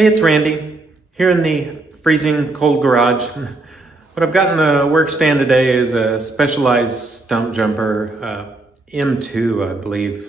Hey, it's Randy, here in the freezing cold garage. What I've got in the work stand today is a Specialized stump jumper, M2, I believe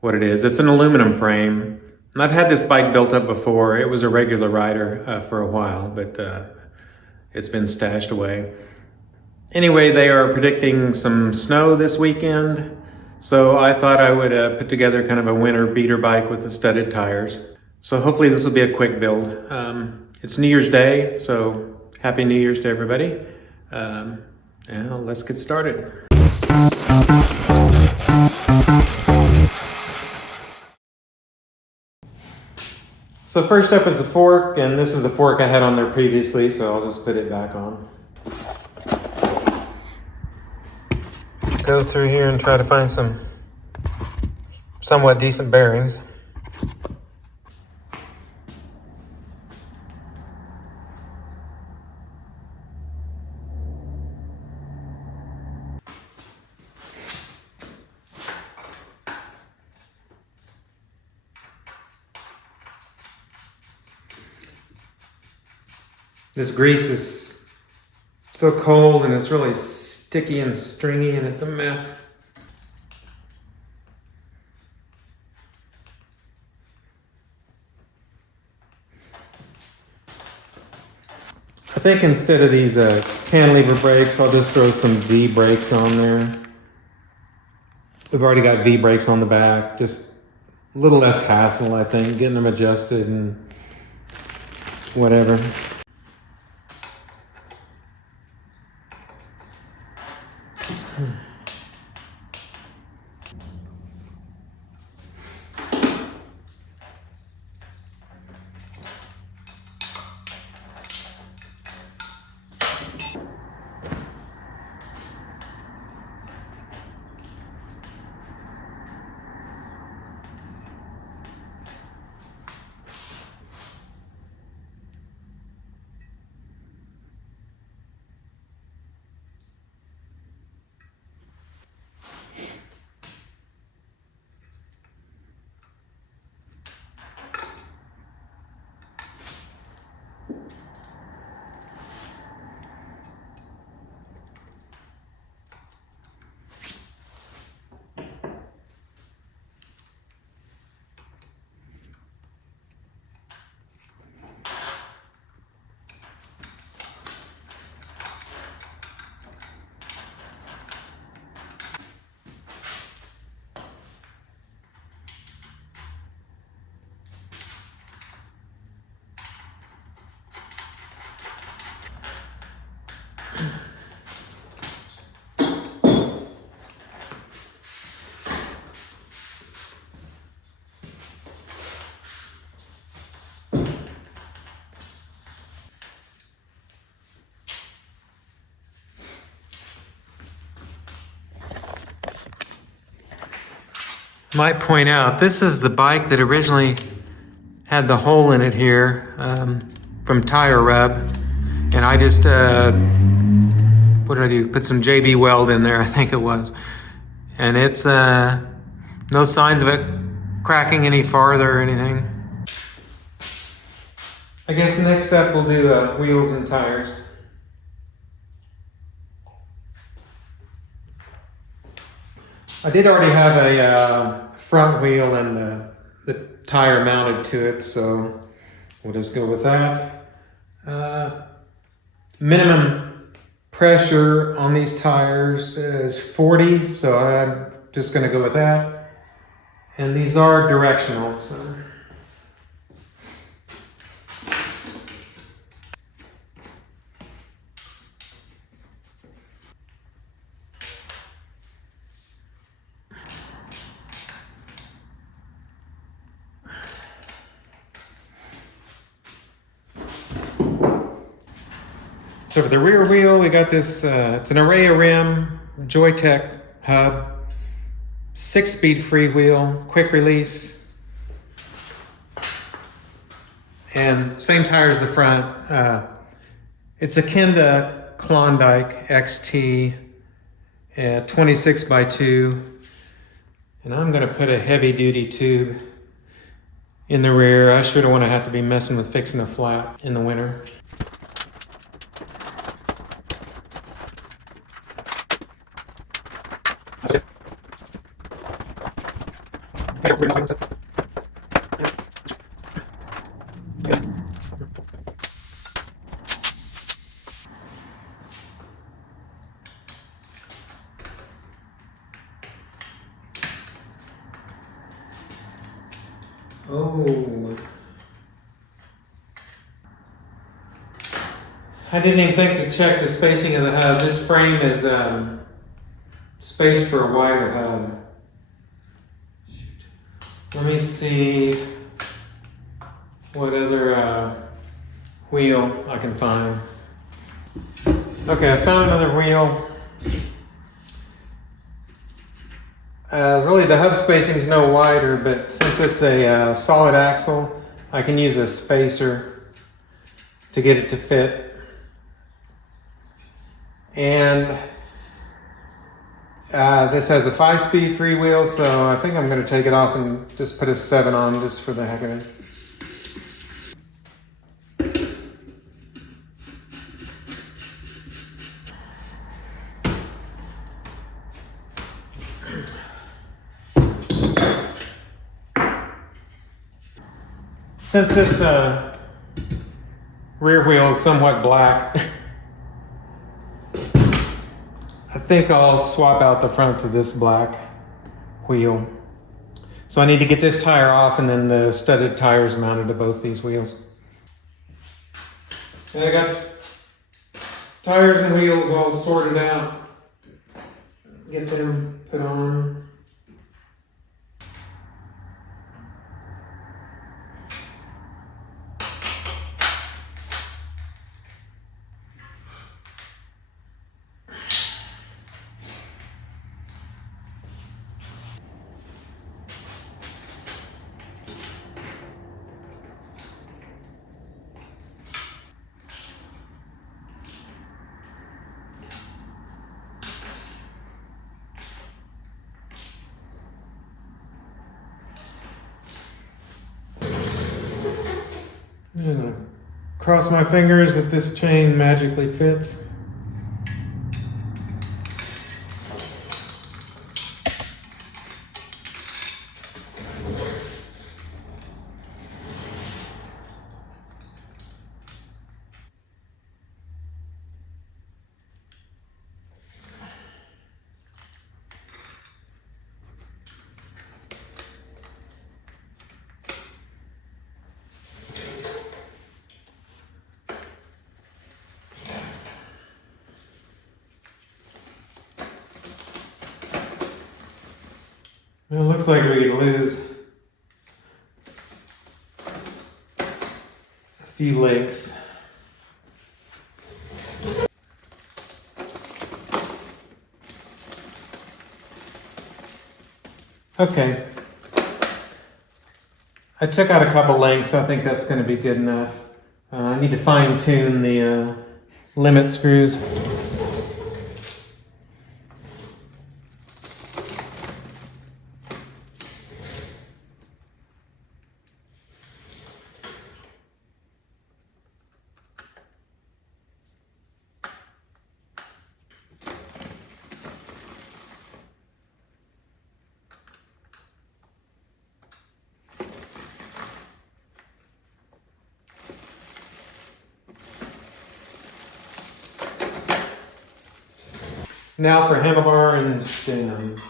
what it is. It's an aluminum frame. And I've had this bike built up before. It was a regular rider for a while, but it's been stashed away. Anyway, they are predicting some snow this weekend, so I thought I would put together kind of a winter beater bike with the studded tires. So hopefully this will be a quick build. It's New Year's Day, so Happy New Year's to everybody. And let's get started. So first up is the fork, and this is the fork I had on there previously, so I'll just put it back on. Go through here and try to find some somewhat decent bearings. This grease is so cold and it's really sticky and stringy and it's a mess. I think instead of these cantilever brakes, I'll just throw some V brakes on there. We've already got V brakes on the back, just a little less hassle, I think, getting them adjusted and whatever. Might point out, this is the bike that originally had the hole in it here from Tire Rub. And I just, what did I do? Put some JB Weld in there, I think it was. And it's no signs of it cracking any farther or anything. I guess next up we'll do the wheels and tires. I did already have a front wheel and the tire mounted to it, so we'll just go with that. Minimum pressure on these tires is 40, so I'm just going to go with that. And these are directional, so. So for the rear wheel, we got this, it's an Araya rim, Joytech hub, 6-speed freewheel, quick release, and same tire as the front. It's a Kenda Klondike XT, 26 by 2, and I'm going to put a heavy duty tube in the rear. I sure don't want to have to be messing with fixing a flat in the winter. Oh, I didn't even think to check the spacing of the hub. This frame is spaced for a wider hub. Let me see what other wheel I can find. Okay, I found another wheel. Really, the hub spacing is no wider, but since it's a solid axle, I can use a spacer to get it to fit. And this has a 5-speed freewheel, so I think I'm going to take it off and just put a 7 on just for the heck of it. Since this rear wheel is somewhat black, I think I'll swap out the front to this black wheel. So I need to get this tire off and then the studded tires mounted to both these wheels. And I got tires and wheels all sorted out. Get them put on. I'm gonna cross my fingers that this chain magically fits. Well, it looks like we could lose a few links. Okay. I took out a couple links. I think that's going to be good enough. I need to fine tune the limit screws. Now for handlebar and stems.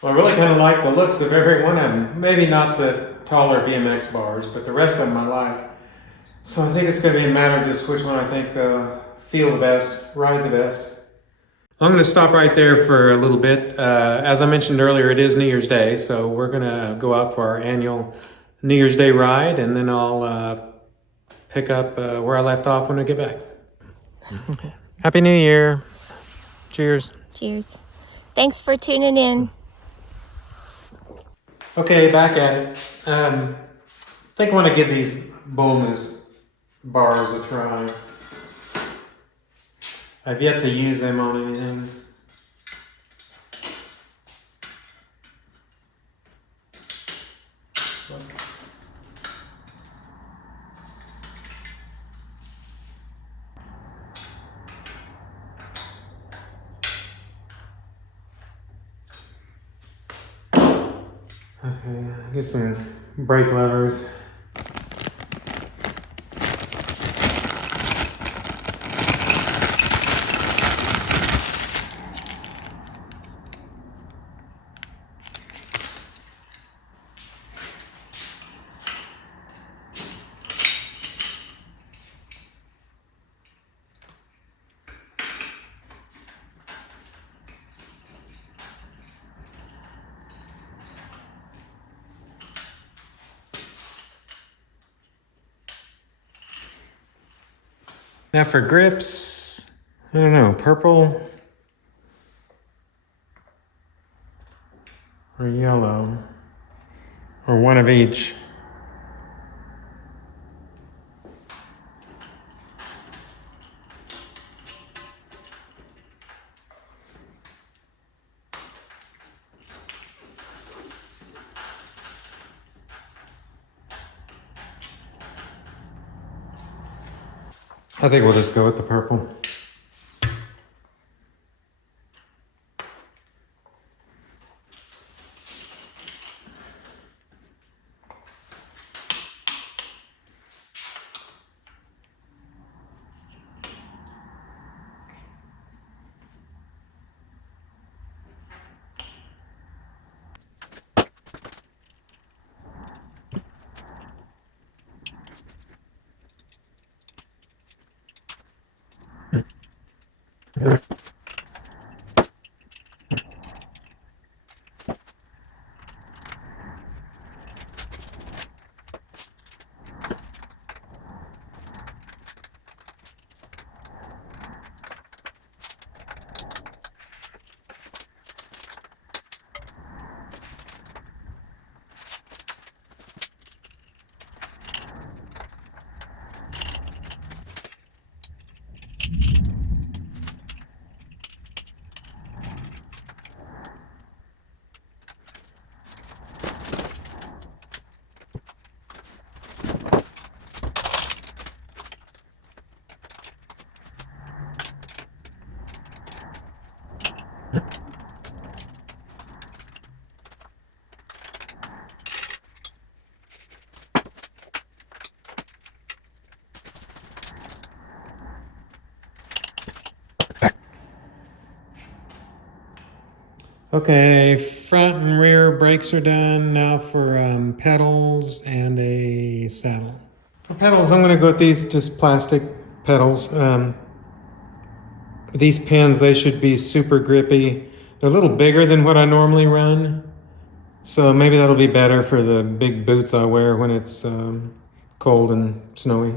Well, I really kind of like the looks of every one of them. Maybe not the taller BMX bars, but the rest of them I like. So I think it's going to be a matter of just which one I think feel the best, ride the best. I'm going to stop right there for a little bit. As I mentioned earlier, it is New Year's Day, so we're going to go out for our annual New Year's Day ride, and then I'll pick up where I left off when I get back. Happy New Year. Cheers. Cheers. Thanks for tuning in. Okay, back at it. I think I want to give these Bull Moose bars a try. I've yet to use them on anything. Okay, get some brake levers. Now for grips, I don't know, purple or yellow, or one of each. I think we'll just go with the purple. Okay, front and rear brakes are done. Now for pedals and a saddle. For pedals, I'm going to go with these just plastic pedals. These pins, they should be super grippy. They're a little bigger than what I normally run, so maybe that'll be better for the big boots I wear when it's cold and snowy.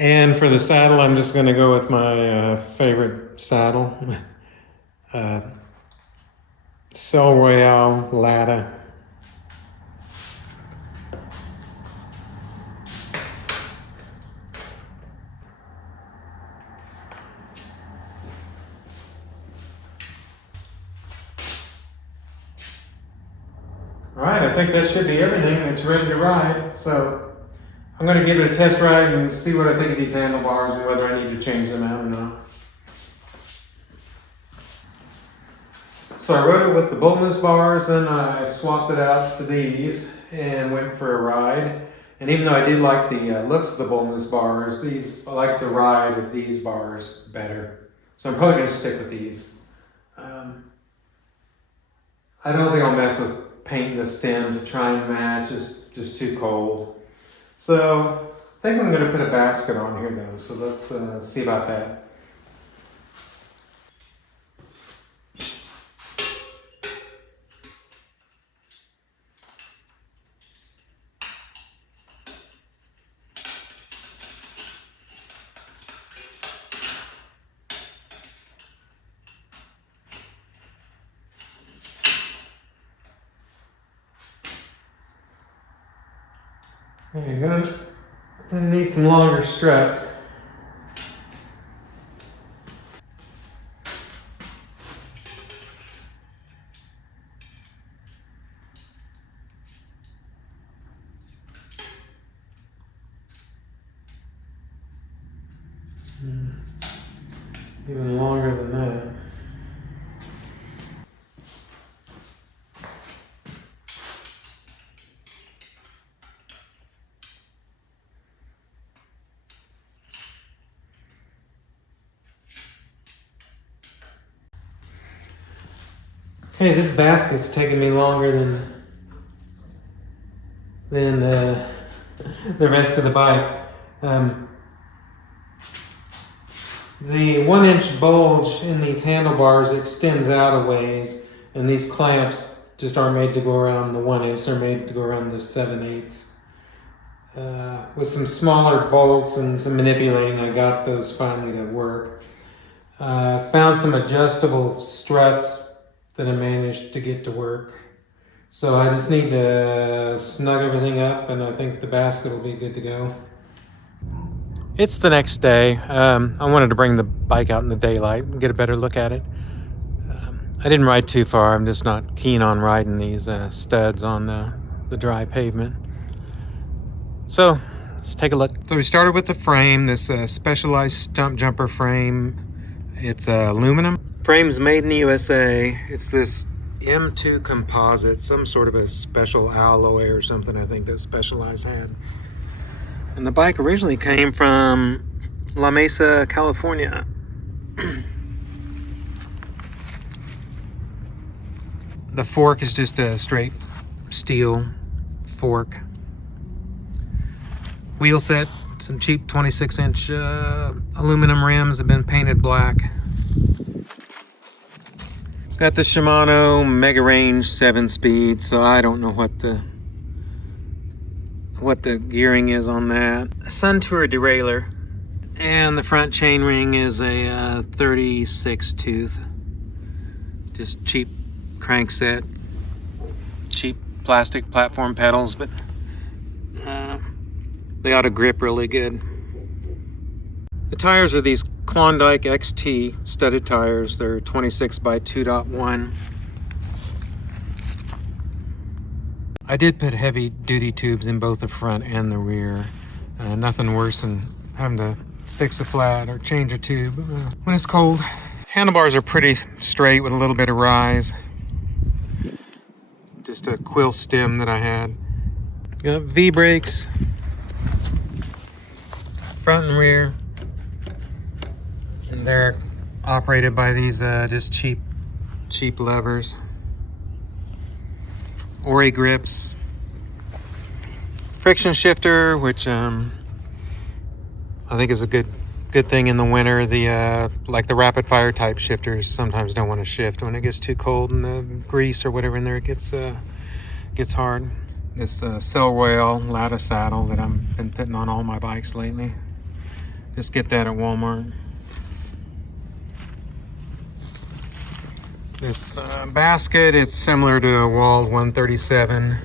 And for the saddle, I'm just going to go with my favorite saddle, Selle Royale Lada. All right, I think that should be everything. It's ready to ride. So I'm going to give it a test ride and see what I think of these handlebars and whether I need to change them out or not. So I rode it with the bull moose bars, and I swapped it out to these and went for a ride. And even though I did like the looks of the bull moose bars, I like the ride of these bars better. So I'm probably going to stick with these. I don't think I'll mess with painting the stem to try and match. It's just too cold. So I think I'm going to put a basket on here though. So let's see about that. You're gonna need some longer struts. Even longer than that. Hey, this basket's taking me longer than the rest of the bike. The 1-inch bulge in these handlebars extends out a ways, and these clamps just aren't made to go around the 1 inch, they're made to go around the 7/8. With some smaller bolts and some manipulating, I got those finally to work. Found some adjustable struts that I managed to get to work. So I just need to snug everything up, and I think the basket will be good to go. It's the next day. I wanted to bring the bike out in the daylight and get a better look at it. I didn't ride too far. I'm just not keen on riding these studs on the dry pavement. So let's take a look. So we started with the frame, this Specialized stump jumper frame. It's aluminum. Frame's made in the USA. It's this M2 composite, some sort of a special alloy or something I think that Specialized had. And the bike originally came from La Mesa, California. The fork is just a straight steel fork. Wheel set, some cheap 26-inch aluminum rims have been painted black. Got the Shimano Mega Range 7-speed, so I don't know what the gearing is on that. A Suntour derailleur, and the front chainring is a 36 tooth. Just cheap crank set, cheap plastic platform pedals, but they ought to grip really good. The tires are these Klondike XT studded tires. They're 26 by 2.1. I did put heavy duty tubes in both the front and the rear. Nothing worse than having to fix a flat or change a tube when it's cold. Handlebars are pretty straight with a little bit of rise. Just a quill stem that I had. Got V-brakes, front and rear. And they're operated by these just cheap levers. Ori grips. Friction shifter, which I think is a good thing in the winter. The like the rapid fire type shifters sometimes don't want to shift when it gets too cold and the grease or whatever in there gets hard. This Cell Royale lattice saddle that I've been putting on all my bikes lately. Just get that at Walmart. This basket, it's similar to a Wald 137,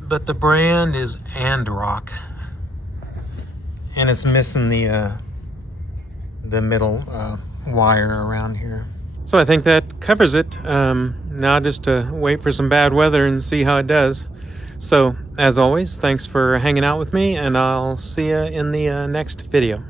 but the brand is Androck, and it's missing the middle wire around here. So I think that covers it. Now just to wait for some bad weather and see how it does. So as always, thanks for hanging out with me, and I'll see you in the next video.